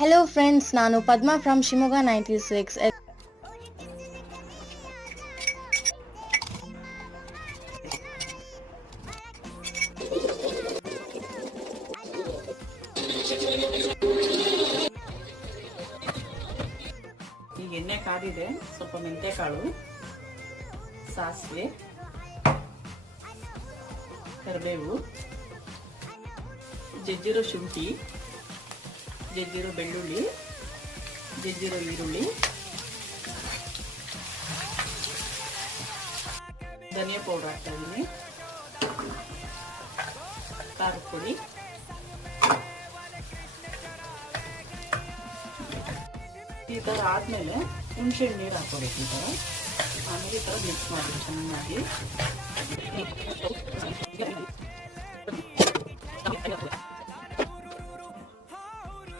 Hello friends, ನಾನು Padma from Shivamogga 96. ಈಗ ಎಣ್ಣೆ ಕಾದಿದೆ. ಸ್ವಲ್ಪ ಮೆಂತ್ಯಕಾಳು, ಸಾಸಿವೆ, ಕರಿಬೇವು, ಜಜ್ಜಿರೋ ಶುಂಠಿ, ಜಜ್ಜಿರೋ ಬೆಳ್ಳುಳ್ಳಿ, ಜಜ್ಜಿರೋ ಈರುಳ್ಳಿ, ಧನಿಯಾ ಪೌಡರ್ ಹಾಕ್ತಾ ಇದ್ದೀನಿ, ಖಾರದ ಪುಡಿ, ಈ ಥರ ಆದಮೇಲೆ ಹುಣಸೆ ನೀರು ಹಾಕೋಬೇಕು. ಈ ಥರ ಆಮೇಲೆ ಈ ಥರ ಮಿಕ್ಸ್ ಮಾಡಿ ಚೆನ್ನಾಗಿ